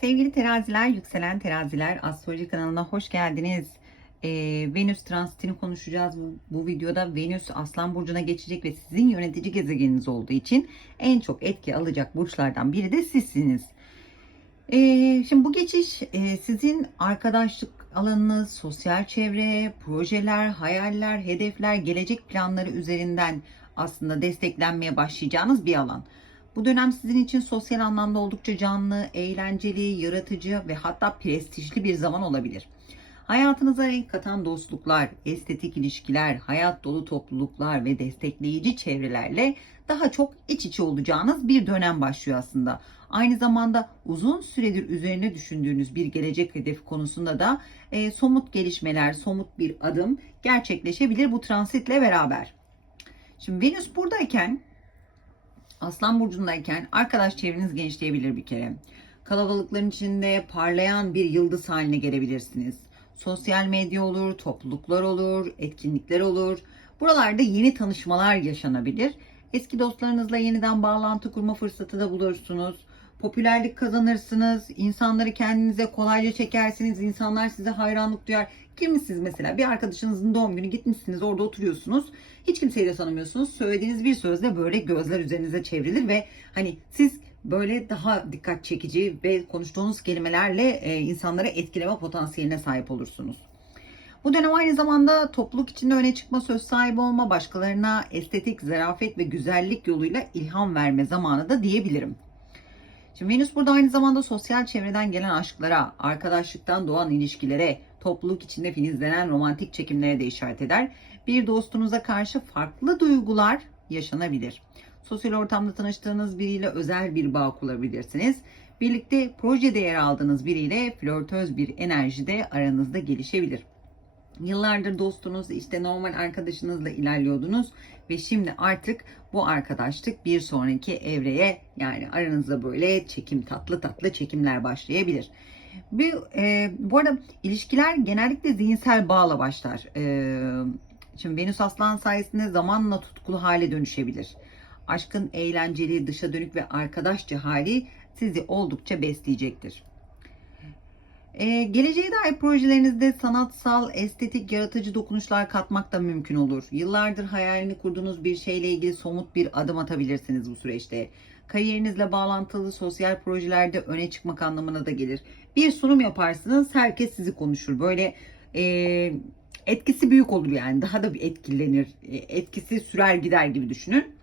Sevgili teraziler, yükselen teraziler, astroloji kanalına hoş geldiniz. Ee, Venüs transitini konuşacağız bu, bu videoda. Venüs Aslan Burcu'na geçecek ve sizin yönetici gezegeniniz olduğu için en çok etki alacak burçlardan biri de sizsiniz. Ee, şimdi bu geçiş e, sizin arkadaşlık alanınız, sosyal çevre, projeler, hayaller, hedefler, gelecek planları üzerinden aslında desteklenmeye başlayacağınız bir alan. Bu dönem sizin için sosyal anlamda oldukça canlı, eğlenceli, yaratıcı ve hatta prestijli bir zaman olabilir. Hayatınıza renk katan dostluklar, estetik ilişkiler, hayat dolu topluluklar ve destekleyici çevrelerle daha çok iç içe olacağınız bir dönem başlıyor aslında. Aynı zamanda uzun süredir üzerine düşündüğünüz bir gelecek hedefi konusunda da e, somut gelişmeler, somut bir adım gerçekleşebilir bu transitle beraber. Şimdi Venüs buradayken Aslan burcundayken arkadaş çevreniz genişleyebilir bir kere. Kalabalıkların içinde parlayan bir yıldız haline gelebilirsiniz. Sosyal medya olur, topluluklar olur, etkinlikler olur. Buralarda yeni tanışmalar yaşanabilir. Eski dostlarınızla yeniden bağlantı kurma fırsatı da bulursunuz. Popülerlik kazanırsınız. İnsanları kendinize kolayca çekersiniz. İnsanlar size hayranlık duyar. Girmişsiniz mesela bir arkadaşınızın doğum günü gitmişsiniz orada oturuyorsunuz. Hiç kimseyi de tanımıyorsunuz. Söylediğiniz bir sözle böyle gözler üzerinize çevrilir ve hani siz böyle daha dikkat çekici ve konuştuğunuz kelimelerle e, insanları etkileme potansiyeline sahip olursunuz. Bu dönem aynı zamanda topluluk içinde öne çıkma, söz sahibi olma, başkalarına estetik, zarafet ve güzellik yoluyla ilham verme zamanı da diyebilirim. Şimdi Venüs burada aynı zamanda sosyal çevreden gelen aşklara, arkadaşlıktan doğan ilişkilere, topluluk içinde filizlenen romantik çekimlere de işaret eder. Bir dostunuza karşı farklı duygular yaşanabilir. Sosyal ortamda tanıştığınız biriyle özel bir bağ kurabilirsiniz. Birlikte projede yer aldığınız biriyle flörtöz bir enerji de aranızda gelişebilir. Yıllardır dostunuz işte normal arkadaşınızla ilerliyordunuz ve şimdi artık bu arkadaşlık bir sonraki evreye yani aranızda böyle çekim tatlı tatlı çekimler başlayabilir. Bir, e, bu arada ilişkiler genellikle zihinsel bağla başlar. E, şimdi Venüs Aslan sayesinde zamanla tutkulu hale dönüşebilir. Aşkın eğlenceli, dışa dönük ve arkadaşça hali sizi oldukça besleyecektir. Ee, geleceğe dair projelerinizde sanatsal, estetik, yaratıcı dokunuşlar katmak da mümkün olur. Yıllardır hayalini kurduğunuz bir şeyle ilgili somut bir adım atabilirsiniz bu süreçte. Kariyerinizle bağlantılı sosyal projelerde öne çıkmak anlamına da gelir. Bir sunum yaparsınız, herkes sizi konuşur. Böyle e, etkisi büyük olur yani. Daha da bir etkilenir. E, etkisi sürer gider gibi düşünün.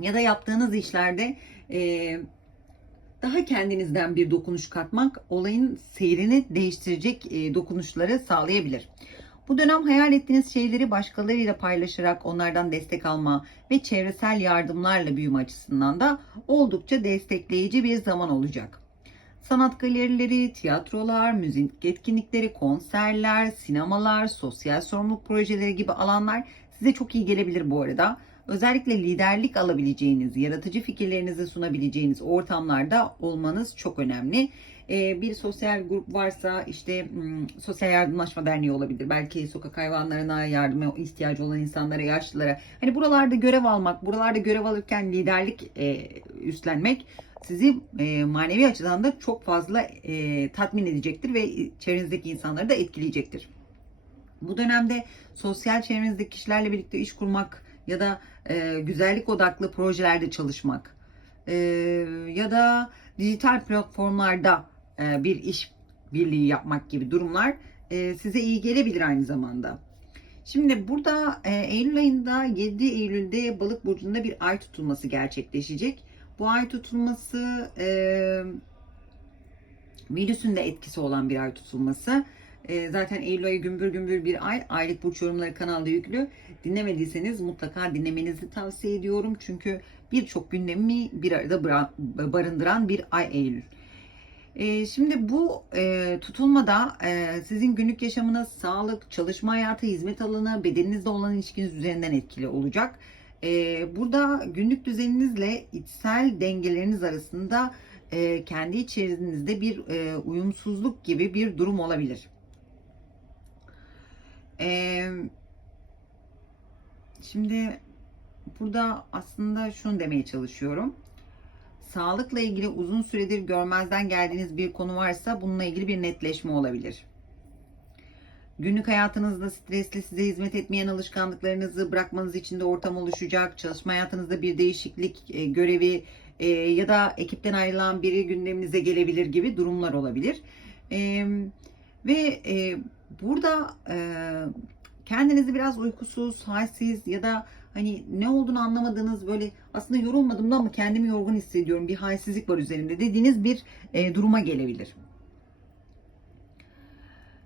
Ya da yaptığınız işlerde... E, daha kendinizden bir dokunuş katmak olayın seyrini değiştirecek e, dokunuşları sağlayabilir. Bu dönem hayal ettiğiniz şeyleri başkalarıyla paylaşarak onlardan destek alma ve çevresel yardımlarla büyüme açısından da oldukça destekleyici bir zaman olacak. Sanat galerileri, tiyatrolar, müzik etkinlikleri, konserler, sinemalar, sosyal sorumluluk projeleri gibi alanlar size çok iyi gelebilir bu arada özellikle liderlik alabileceğiniz, yaratıcı fikirlerinizi sunabileceğiniz ortamlarda olmanız çok önemli. Ee, bir sosyal grup varsa işte hmm, sosyal yardımlaşma derneği olabilir. Belki sokak hayvanlarına yardıma ihtiyacı olan insanlara, yaşlılara. Hani buralarda görev almak, buralarda görev alırken liderlik e, üstlenmek sizi e, manevi açıdan da çok fazla e, tatmin edecektir ve çevrenizdeki insanları da etkileyecektir. Bu dönemde sosyal çevrenizdeki kişilerle birlikte iş kurmak, ya da e, güzellik odaklı projelerde çalışmak e, ya da dijital platformlarda e, bir iş birliği yapmak gibi durumlar e, size iyi gelebilir aynı zamanda. Şimdi burada e, Eylül ayında 7 Eylül'de Balık burcunda bir ay tutulması gerçekleşecek. Bu ay tutulması e, virüsün de etkisi olan bir ay tutulması. E, zaten Eylül ayı gümbür gümbür bir ay. Aylık burç yorumları kanalda yüklü. Dinlemediyseniz mutlaka dinlemenizi tavsiye ediyorum. Çünkü birçok gündemi bir arada barındıran bir ay Eylül. E, şimdi bu e, tutulmada e, sizin günlük yaşamınız, sağlık, çalışma hayatı, hizmet alanı, bedeninizle olan ilişkiniz üzerinden etkili olacak. E, burada günlük düzeninizle içsel dengeleriniz arasında e, kendi içerinizde bir e, uyumsuzluk gibi bir durum olabilir. Ee, şimdi burada aslında şunu demeye çalışıyorum. sağlıkla ilgili uzun süredir görmezden geldiğiniz bir konu varsa bununla ilgili bir netleşme olabilir. Günlük hayatınızda stresli size hizmet etmeyen alışkanlıklarınızı bırakmanız için de ortam oluşacak. Çalışma hayatınızda bir değişiklik e, görevi e, ya da ekipten ayrılan biri gündeminize gelebilir gibi durumlar olabilir. E, ve e, burada e, kendinizi biraz uykusuz, halsiz ya da hani ne olduğunu anlamadığınız böyle aslında yorulmadım da ama kendimi yorgun hissediyorum bir halsizlik var üzerimde dediğiniz bir e, duruma gelebilir.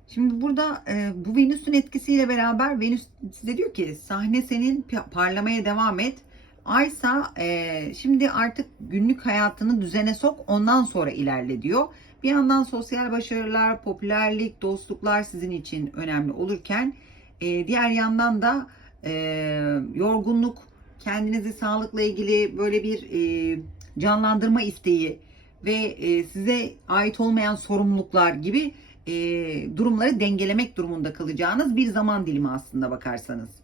Şimdi burada e, bu Venüs'ün etkisiyle beraber Venüs size diyor ki sahne senin pa- parlamaya devam et. Aysa e, şimdi artık günlük hayatını düzene sok ondan sonra ilerle diyor. Bir yandan sosyal başarılar, popülerlik, dostluklar sizin için önemli olurken e, diğer yandan da e, yorgunluk, kendinizi sağlıkla ilgili böyle bir e, canlandırma isteği ve e, size ait olmayan sorumluluklar gibi e, durumları dengelemek durumunda kalacağınız bir zaman dilimi aslında bakarsanız.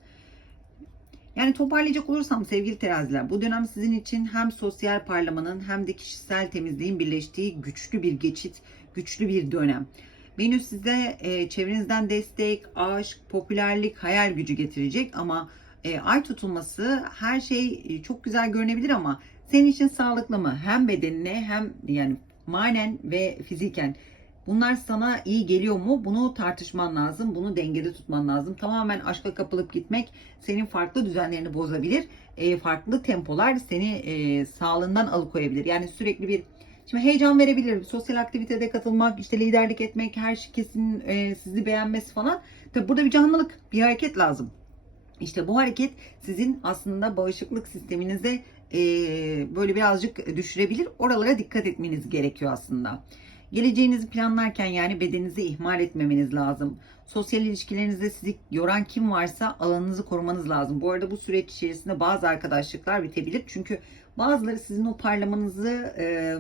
Yani toparlayacak olursam sevgili teraziler bu dönem sizin için hem sosyal parlamanın hem de kişisel temizliğin birleştiği güçlü bir geçit, güçlü bir dönem. Venüs size e, çevrenizden destek, aşk, popülerlik, hayal gücü getirecek ama e, ay tutulması her şey e, çok güzel görünebilir ama senin için sağlıklı mı? Hem bedenine hem yani manen ve fiziken Bunlar sana iyi geliyor mu? Bunu tartışman lazım. Bunu dengede tutman lazım. Tamamen aşka kapılıp gitmek senin farklı düzenlerini bozabilir. E, farklı tempolar seni e, sağlığından alıkoyabilir. Yani sürekli bir Şimdi heyecan verebilir. Sosyal aktivitede katılmak, işte liderlik etmek, her kesin e, sizi beğenmesi falan. Tabi burada bir canlılık, bir hareket lazım. İşte bu hareket sizin aslında bağışıklık sisteminize e, böyle birazcık düşürebilir. Oralara dikkat etmeniz gerekiyor aslında. Geleceğinizi planlarken yani bedeninizi ihmal etmemeniz lazım. Sosyal ilişkilerinizde sizi yoran kim varsa alanınızı korumanız lazım. Bu arada bu süreç içerisinde bazı arkadaşlıklar bitebilir. Çünkü bazıları sizin o parlamanızı e,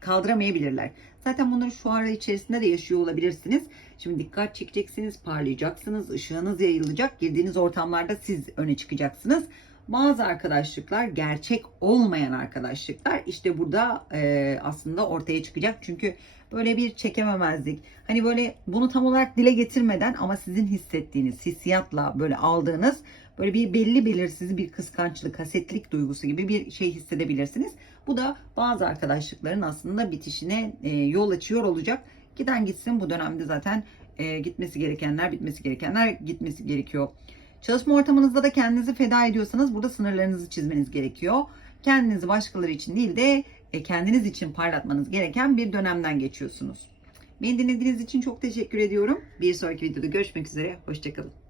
kaldıramayabilirler. Zaten bunları şu ara içerisinde de yaşıyor olabilirsiniz. Şimdi dikkat çekeceksiniz, parlayacaksınız, ışığınız yayılacak. Girdiğiniz ortamlarda siz öne çıkacaksınız. Bazı arkadaşlıklar gerçek olmayan arkadaşlıklar işte burada e, aslında ortaya çıkacak. Çünkü böyle bir çekememezlik. Hani böyle bunu tam olarak dile getirmeden ama sizin hissettiğiniz hissiyatla böyle aldığınız böyle bir belli belirsiz bir kıskançlık, hasetlik duygusu gibi bir şey hissedebilirsiniz. Bu da bazı arkadaşlıkların aslında bitişine e, yol açıyor olacak. Giden gitsin bu dönemde zaten e, gitmesi gerekenler, bitmesi gerekenler gitmesi gerekiyor. Çalışma ortamınızda da kendinizi feda ediyorsanız burada sınırlarınızı çizmeniz gerekiyor. Kendinizi başkaları için değil de e, kendiniz için parlatmanız gereken bir dönemden geçiyorsunuz. Beni dinlediğiniz için çok teşekkür ediyorum. Bir sonraki videoda görüşmek üzere. Hoşçakalın.